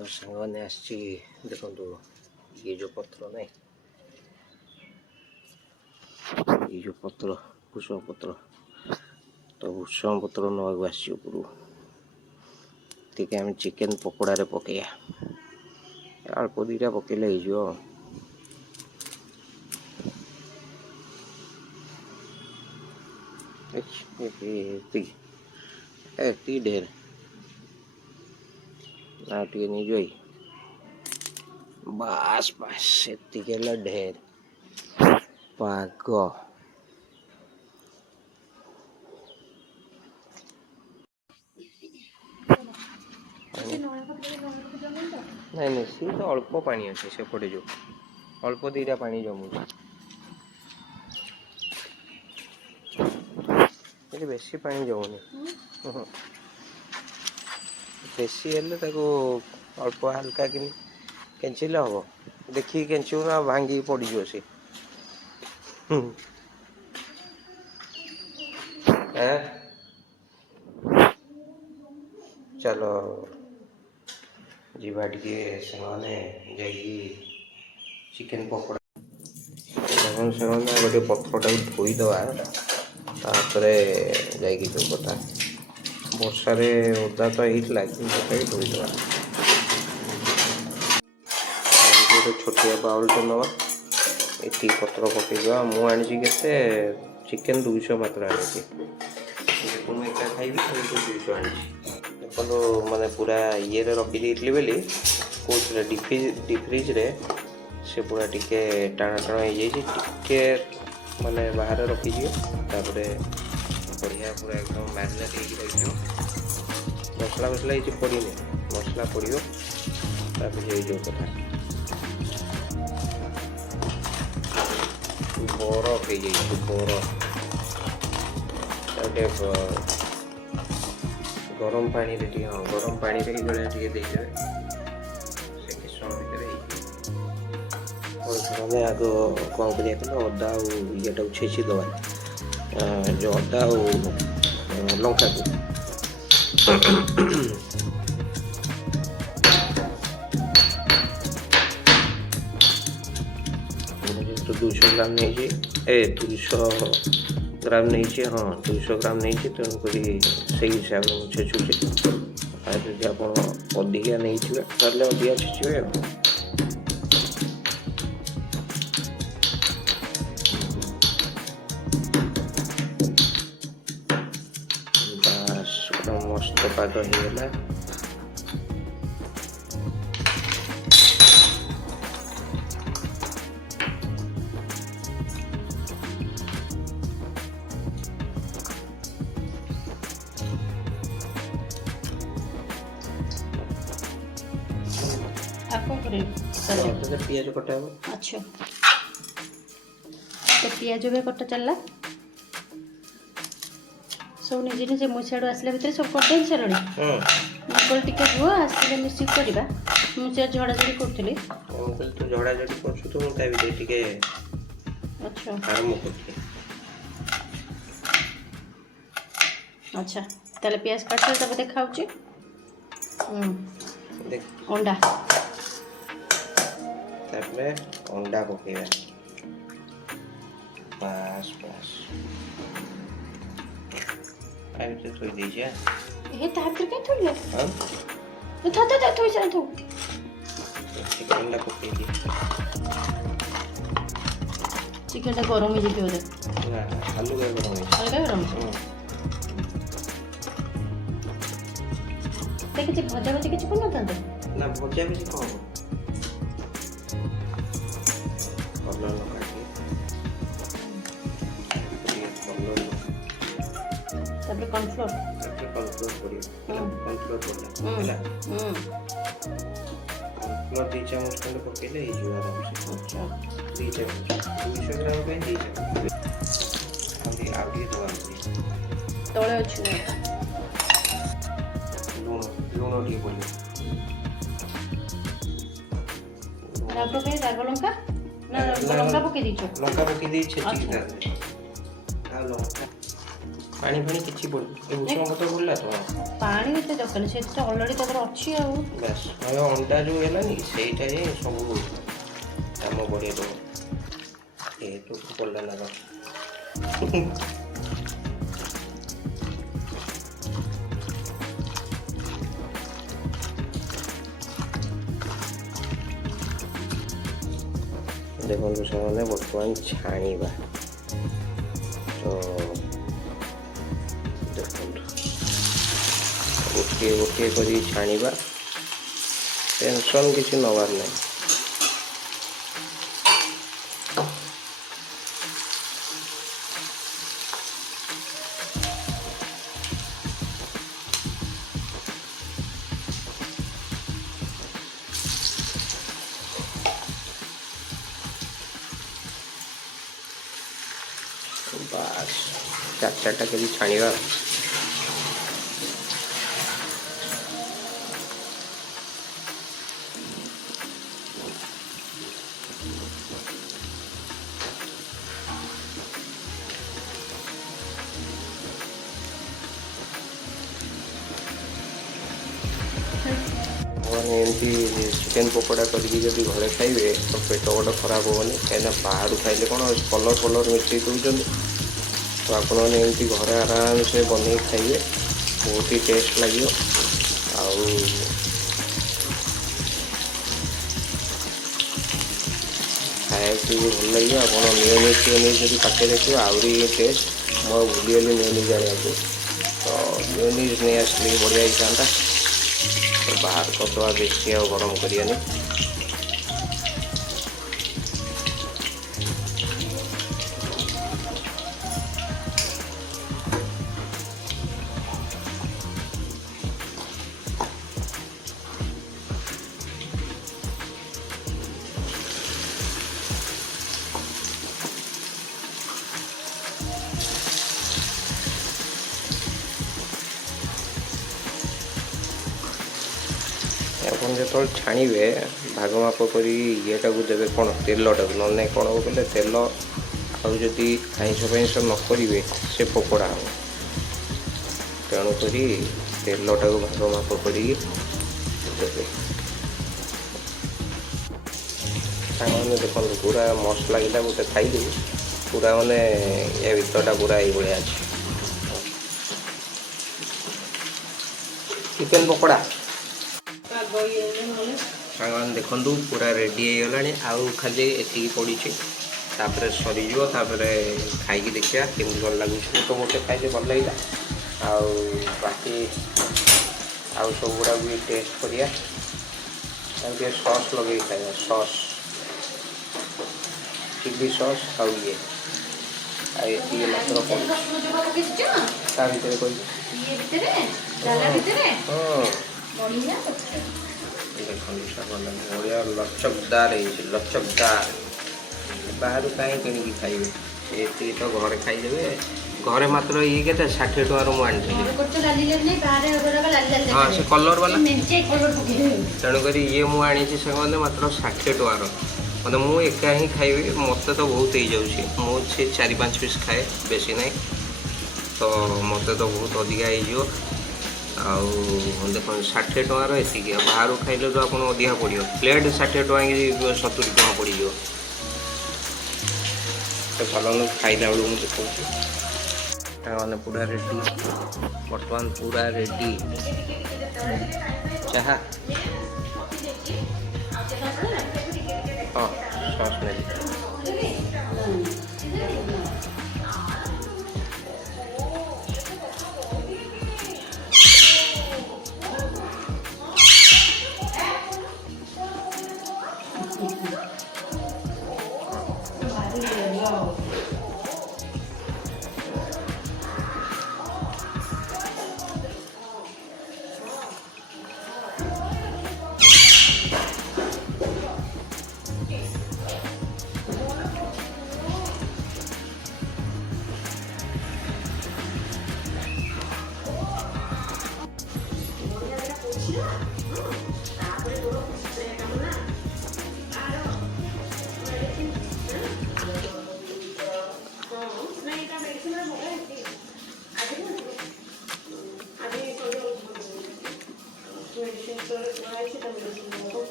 तो सांग मैंने देखो ये जो पत्र नहीं ये जो पत्र भूषण पत्र तो भूषण पत्र नवाक आसपरू ठीक है चिकेन पकोड़े पकईया अल्प दीटा पकईले ढेर ना टे नहीं जोई बस बस से ढेर पाग नहीं नहीं सी तो अल्प पानी अच्छे सेपटे जो अल्प दीटा पानी जमुचे बेसी पानी जमुनी बेसी हेल्ले अल्प हल्का कि केंचिले हम देखिए केंचु ना भांगी पड़ो सी चलो जीवा टे से चिकेन पकोड़ा से गोटे पत्थर धोईदवा जाकि जो कथा बर्षार ओदा तो होता कि धोईदवा गोटे छोटिया बाउलटे नवा ये पत्र पकईदवा मुझे चिकेन 200 मात्र आनी एका खाइबी 200 आनी देखो मैंने पूरा ये रखी बोली कौन डिफ्रिज रे से पूरा टिके टाण टाण टे माने बाहर रखीजे बढ़िया पूरा एकदम मैरिनेट रही मसला मसला ये पड़े मसला पड़ो जो कथा बरफ बरफ गरम पानी रे हाँ गरम पानी रे ये देदेवे से किस समय मैंने आग कौन कर अदा ये छेची दवा जो अदा लंका को 200 ग्राम नहीं 200 ग्राम नहीं हाँ 200 ग्राम नहीं तेणुक से हिसाब से छेचुचे जब आप अधिका नहीं अधिका छेचे बस मस्त पाग होगा पियाज कटा अच्छा तो पियाज भी कटा चलला सब निजे निजे मो सियाड़ आसला भितर सब कर सारे मुझे टिके रुह आसले मिसिक करवा मुझे झड़ाझड़ी करी तो झड़ाझड़ी कर तो मुझे टिके अच्छा आरंभ कर अच्छा ताले पियाज काट तब देखा अंडा अंडा पकईवा बस बस थोड़ी दीजिए ये तापर के थोड़ी हां तो था थोड़ी सा तो चिकन ला पकई दी चिकन टा गरम हो जियो दे ना आलू गरम देखि भजा भजी किछ कोन था ना भजा भजी कौन कॉर्नफ्लोर कॉर्नफ्लोर 2 चम्मच खंड पकईले आराम से 2 चम्मच 200 ग्राम पे 2 चम्मच आगे दवा तले अछि लूण टी बोली राग लंका ना लंका पकई दीछो लंका पकई दी छेची आ लंका ପାଣି ଫାଣି କିଛି ପଡ଼ିବ ଏ ଭୂଷଣ ପତ୍ର ପଡ଼ିଲା ତ ପାଣି ଏତେ ଦରକାର ନାହିଁ, ସେଥିରେ ଅଲରେଡ଼ି ତାଙ୍କର ଅଛି ଆଉ। ବାସ୍ ଆଉ ଅଣ୍ଡା ଯେଉଁ ହେଲାନି ସେଇଟା ହିଁ ସବୁ କାମ ବଢ଼େଇ ଦେବ। ଏଠୁ ପଡ଼ିଲା ନା କ'ଣ ଦେଖନ୍ତୁ ସେମାନେ ବର୍ତ୍ତମାନ ଛାଣିବା ତ ଦେଖନ୍ତୁ ଗୋଟିଏ ଗୋଟିଏ କରି ଛାଣିବା, ଟେନସନ୍ କିଛି ନେବାର ନାହିଁ। ବାସ୍ ଚାରିଟା କେଜି ଛାଣିବା। ଏମିତି ଚିକେନ୍ ପକୋଡ଼ା କରିକି ଯଦି ଘରେ ଖାଇବେ ତ ପେଟ ଗୋଟେ ଖରାପ ହେବନି, କାହିଁକିନା ବାହାରୁ ଖାଇଲେ କ'ଣ କଲର୍ ମିଶେଇ ଦେଉଛନ୍ତି। ତ ଆପଣମାନେ ଏମିତି ଘରେ ଆରାମସେ ବନେଇକି ଖାଇବେ, ବହୁତ ହି ଟେଷ୍ଟ ଲାଗିବ। ଆଉ ଖାଇବାକୁ ବି ଭଲ ଲାଗିବ। ଆପଣ ମିଓନିଜ୍ ଯଦି ପାଖରେ ଦେଖିବେ ଆହୁରି ଟେଷ୍ଟ। ମୁଁ ଆଉ ଭୁଲିଗଲି ମିଓନିଜ୍ ଆଣିବାକୁ, ତ ମିଓନିଜ୍ ନେଇ ଆସିଲେ ବଢ଼ିଆ ହେଇଥାନ୍ତା। ତ ବାହାର କରିଦେବା, ବେଶୀ ଆଉ ଗରମ କରିବାନି। ଆପଣ ଯେତେବେଳେ ଛାଣିବେ ଭାଗ ମାପ କରି ଇଏଟାକୁ ଦେବେ, କ'ଣ ତେଲଟାକୁ, ନହେଲେ ନାହିଁ କ'ଣ କହିଲେ ତେଲ ଆଉ ଯଦି ଆଇଁଷ ଫାଇଁଷ ନ କରିବେ ସେ ପକୋଡ଼ା ହେବ। ତେଣୁକରି ତେଲଟାକୁ ଭାଗ ମାପ କରିକି ଦେବେ। ସାଙ୍ଗମାନେ ଦେଖନ୍ତୁ ପୁରା ମସ୍ତ ଲାଗିଲା, ଗୋଟେ ଖାଇଲି ପୁରା ମାନେ ଏ ଭିତରଟା ପୁରା ଏଇଭଳିଆ ଅଛି ଚିକେନ୍ ପକୋଡ଼ା। ସାଙ୍ଗମାନେ ଦେଖନ୍ତୁ ପୁରା ରେଡ଼ି ହେଇଗଲାଣି, ଆଉ ଖାଲି ଏତିକି ପଡ଼ିଛି, ତାପରେ ସରିଯିବ। ତାପରେ ଖାଇକି ଦେଖିବା କେମିତି ଭଲ ଲାଗୁଛି। ମୁଁ ତ ଗୋଟେ ଖାଇଲେ ଭଲ ଲାଗିଲା, ଆଉ ବାକି ଆଉ ସବୁଗୁଡ଼ା ବି ଟେଷ୍ଟ କରିବା। ଆଉ ଟିକେ ସସ୍ ଲଗେଇକି ଖାଇବା, ସସ୍ ଚିଲି ସସ୍ ଆଉ ଇଏ ଆଉ ଏତିକି ମାତ୍ର ପଡ଼ିଛି ତା ଭିତରେ କହିବି। ଦେଖନ୍ତୁ ସାଙ୍ଗମାନେ ବଢ଼ିଆ ଲଚକଦାର ହେଇଛି, ଲଚକଦାର। ବାହାରୁ କାହିଁ କିଣିକି ଖାଇବେ, ଏତିକି ତ ଘରେ ଖାଇଦେବେ। ଘରେ ମାତ୍ର ଇଏ କେତେ 60 ଟଙ୍କାରୁ ମୁଁ ଆଣିଥିଲି। ହଁ ସେ କଲର୍ ବାଲା, ତେଣୁକରି ଇଏ ମୁଁ ଆଣିଛି ସାଙ୍ଗମାନେ ମାତ୍ର 60 ଟଙ୍କାର। ମାନେ ମୁଁ ଏକା ହିଁ ଖାଇବି, ମୋତେ ତ ବହୁତ ହେଇଯାଉଛି। ମୁଁ ସେ 4-5 ପିସ୍ ଖାଏ, ବେଶୀ ନାହିଁ। ତ ମୋତେ ତ ବହୁତ ଅଧିକା ହେଇଯିବ। ଆଉ ଦେଖନ୍ତୁ 60 ଟଙ୍କାର ଏତିକି, ଆଉ ବାହାରୁ ଖାଇଲେ ତ ଆପଣ ଅଧିକା ପଡ଼ିବ। ପ୍ଲେଟ୍ 60 ଟଙ୍କା କି 70 ଟଙ୍କା ପଡ଼ିଯିବ। ତ ଚାଲନ୍ତୁ ଖାଇଲା ବେଳକୁ ମୁଁ ଦେଖାଉଛି। ମାନେ ପୁରା ରେଡ଼ି, ବର୍ତ୍ତମାନ ପୁରା ରେଡ଼ି। ଚାହା ହଁ ସସ୍ ନେଲି।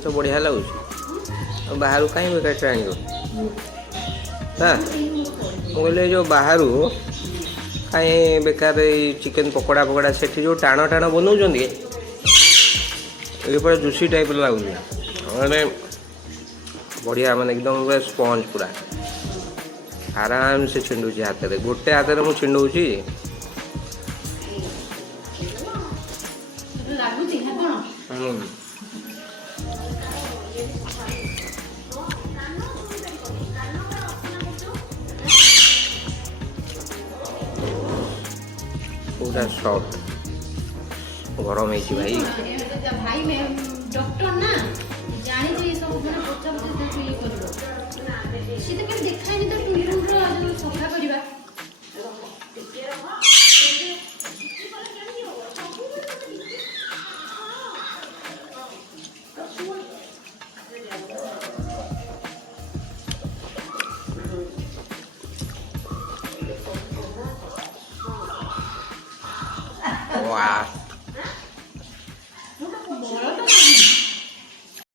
तो बढ़िया लगुच बाहर कहीं बेकार आण हाँ बोले जो बाहर कहीं बेकार चिकेन पकोड़ा पकोड़ा से जो टाण टाण बनाऊँ ये पूरा जूसी टाइप लगुच मैंने बढ़िया माने एकदम पूरा स्पंज पूरा आराम से छिंडुची हाथ में गोटे हाथ में मुझे छिंडुची पूरा सॉफ्ट गरम है भाई भाई मैं डॉक्टर ना जानी जे सब मैंने पोछा पोछा ये करबो सीधे के देखाइनी तो टुंडुर जो सफा